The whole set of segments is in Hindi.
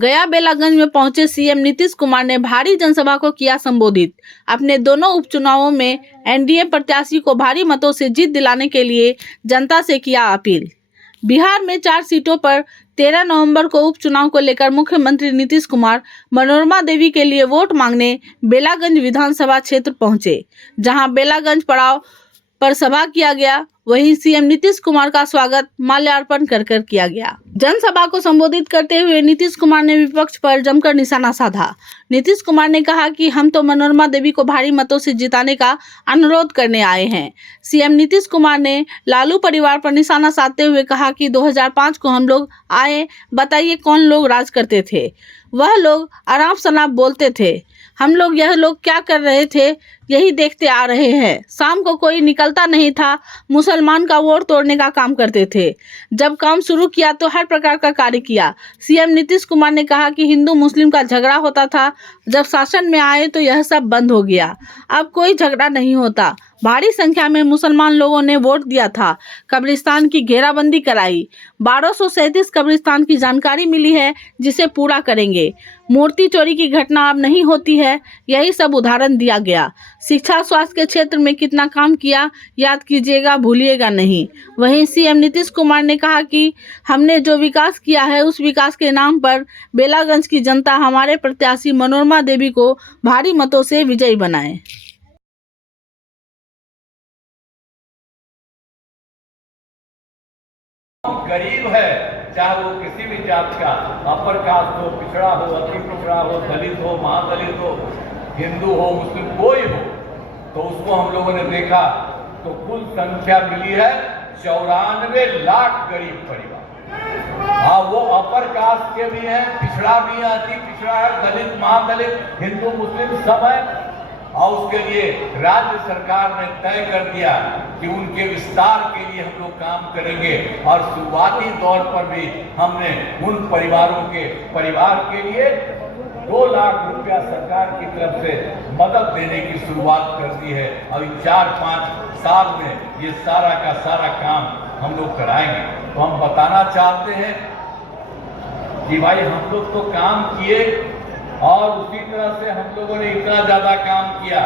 गया बेलागंज में पहुंचे सीएम नीतीश कुमार ने भारी जनसभा को किया संबोधित। अपने दोनों उपचुनावों में एनडीए प्रत्याशी को भारी मतों से जीत दिलाने के लिए जनता से किया अपील। बिहार में 4 सीटों पर 13 नवंबर को उपचुनाव को लेकर मुख्यमंत्री नीतीश कुमार मनोरमा देवी के लिए वोट मांगने बेलागंज विधानसभा क्षेत्र पहुंचे, जहां बेलागंज पड़ाव पर सभा किया गया। वहीं सीएम नीतीश कुमार का स्वागत माल्यार्पण कर किया गया। जनसभा को संबोधित करते हुए नीतीश कुमार ने विपक्ष पर जमकर निशाना साधा। नीतीश कुमार ने कहा कि हम तो मनोरमा देवी को भारी मतों से जिताने का अनुरोध करने आए हैं। सीएम नीतीश कुमार ने लालू परिवार पर निशाना साधते हुए कहा कि 2005 को हम लोग आए, बताइए कौन लोग राज करते थे? वह लोग आराम शराब बोलते थे, हम लोग यह लोग क्या कर रहे थे यही देखते आ रहे हैं। शाम को कोई निकलता नहीं था, मुसलमान का वोट तोड़ने का काम करते थे। जब काम शुरू किया तो हर प्रकार का कार्य किया। सीएम नीतीश कुमार ने कहा कि हिंदू मुस्लिम का झगड़ा होता था, जब शासन में आए तो यह सब बंद हो गया। अब कोई झगड़ा नहीं होता। भारी संख्या में मुसलमान लोगों ने वोट दिया था। कब्रिस्तान की घेराबंदी कराई। 1237 कब्रिस्तान की जानकारी मिली है, जिसे पूरा करेंगे। मूर्ति चोरी की घटना अब नहीं होती है, यही सब उदाहरण दिया गया। शिक्षा स्वास्थ्य के क्षेत्र में कितना काम किया याद कीजिएगा, भूलिएगा नहीं। वहीं सीएम नीतीश कुमार ने कहा कि हमने जो विकास किया है उस विकास के नाम पर बेलागंज की जनता हमारे प्रत्याशी मनोरमा देवी को भारी मतों से विजयी बनाए। गरीब है, चाहे वो किसी भी जात का, अपर कास्ट हो, पिछड़ा हो, अति पिछड़ा हो, दलित हो, महादलित हो, हिंदू हो, मुस्लिम, कोई हो, तो उसको हम लोगों ने देखा तो कुल संख्या मिली है 94 लाख गरीब परिवार। हाँ, वो अपर कास्ट के भी हैं, पिछड़ा भी है, अति पिछड़ा है, दलित, महादलित, हिंदू, मुस्लिम सब है। और उसके लिए राज्य सरकार ने तय कर दिया कि उनके विस्तार के लिए हम लोग काम करेंगे। और शुरुआती तौर पर भी हमने उन परिवारों के परिवार के लिए 2 लाख रुपया सरकार की तरफ से मदद देने की शुरुआत कर दी है। अभी 4-5 साल में ये सारा का सारा काम हम लोग कराएंगे। तो हम बताना चाहते हैं कि भाई हम लोग तो काम किए और उसी तरह से हम लोगों ने इतना ज्यादा काम किया,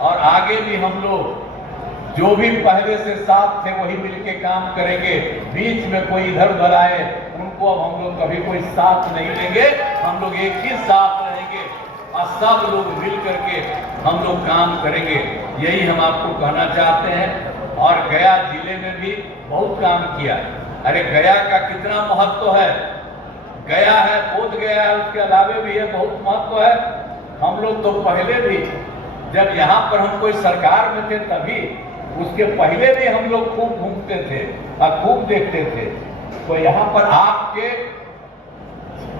और आगे भी हम लोग जो भी पहले से साथ थे वही मिलके काम करेंगे। बीच में कोई इधर उधर आए उनको अब हम लोग कभी कोई साथ नहीं लेंगे। हम लोग एक ही साथ रहेंगे और सब लोग मिल करके हम लोग काम करेंगे। यही हम आपको कहना चाहते हैं। और गया जिले में भी बहुत काम किया। अरे गया का कितना महत्व है, गया है, बोध गया है, उसके अलावे भी है बहुत महत्व है। हम लोग तो पहले भी जब यहाँ पर हम कोई सरकार में थे तभी, उसके पहले भी हम लोग खूब घूमते थे और खूब देखते थे। तो यहाँ पर आपके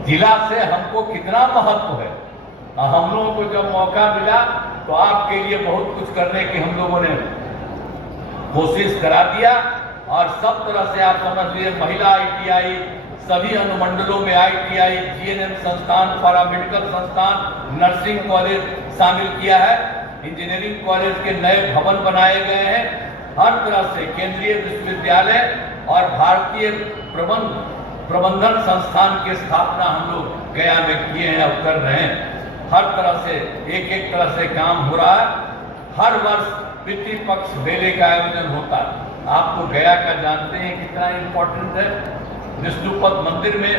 जिला से हमको कितना महत्व है। हम लोगों को जब मौका मिला तो आपके लिए बहुत कुछ करने की हम लोगों ने कोशिश करा दिया। और सब तरह से आप समझ लीजिए, महिला ITI, सभी अनुमंडलों में ITI, GNM संस्थान, पैरामेडिकल संस्थान, नर्सिंग कॉलेज शामिल किया है। इंजीनियरिंग कॉलेज के नए भवन बनाए गए हैं। हर तरह से केंद्रीय विश्वविद्यालय और भारतीय प्रबंधन संस्थान की स्थापना हम लोग गया में किए हैं और कर रहे हैं। हर तरह से एक तरह से काम हो रहा है। हर वर्ष पितृपक्ष मेले का आयोजन होता है। आप तो गया का जानते हैं कितना इम्पोर्टेंट है। विष्णुपद मंदिर में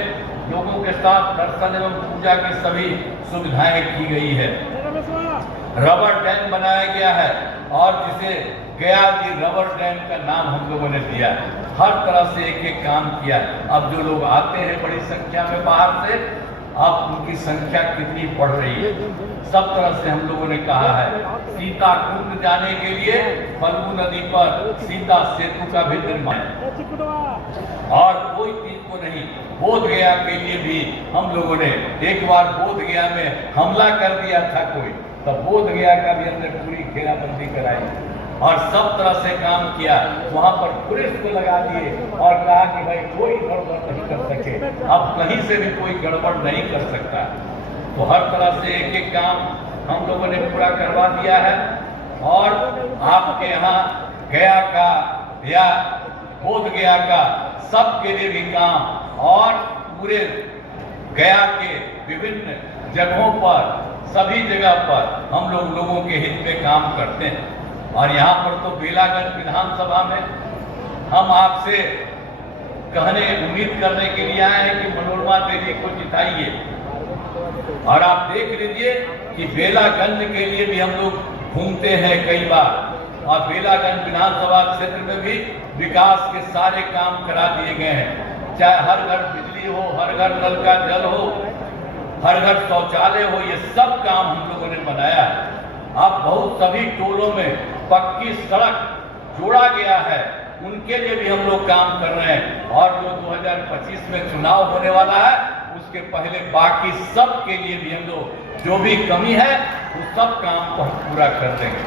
लोगों के साथ दर्शन एवं पूजा की सभी सुविधाएं की गई है। रबर डैम बनाया गया है और जिसे गया जी रबर डैम का नाम हम लोगों ने दिया है। हर तरह से एक काम किया है। अब जो लोग आते हैं बड़ी संख्या में बाहर से, अब उनकी संख्या कितनी बढ़ रही है। सब तरह से हम लोगों ने कहा है। सीता कुंड जाने के लिए फल्गु नदी पर सीता सेतु का भी निर्माण, और कोई चीज को नहीं। बोध गया के लिए भी हम लोगों ने एक बार बोध गया में हमला कर दिया था कोई, तब बोध गया का भी हमने पूरी घेराबंदी कराई और सब तरह से काम किया। वहां पर पुलिस को लगा दिए और कहा कि भाई कोई गड़बड़ नहीं कर सके, अब कहीं से भी कोई गड़बड़ नहीं कर सकता। तो हर तरह से एक काम हम लोगों ने पूरा करवा दिया है। और आपके यहाँ गया का या बोध गया का सबके लिए भी काम, और पूरे गया के विभिन्न जगहों पर, सभी जगह पर हम लोगों के हित में काम करते हैं। और यहाँ पर तो बेलागंज विधानसभा में हम आपसे उम्मीद करने के लिए आए हैं कि मनोरमा देवी को जिताइए। और आप देख लीजिए कि बेलागंज के लिए भी हम लोग घूमते हैं कई बार, और बेलागंज विधानसभा क्षेत्र में भी विकास के सारे काम करा दिए गए हैं। चाहे हर घर बिजली हो, हर घर नल का जल हो, हर घर शौचालय हो, ये सब काम हम लोगों ने बनाया है। अब बहुत सभी टोलों में पक्की सड़क जोड़ा गया है, उनके लिए भी हम लोग काम कर रहे हैं। और जो 2025 में चुनाव होने वाला है उसके पहले बाकी सब के लिए भी हम लोग जो भी कमी है वो सब काम को पूरा कर देंगे।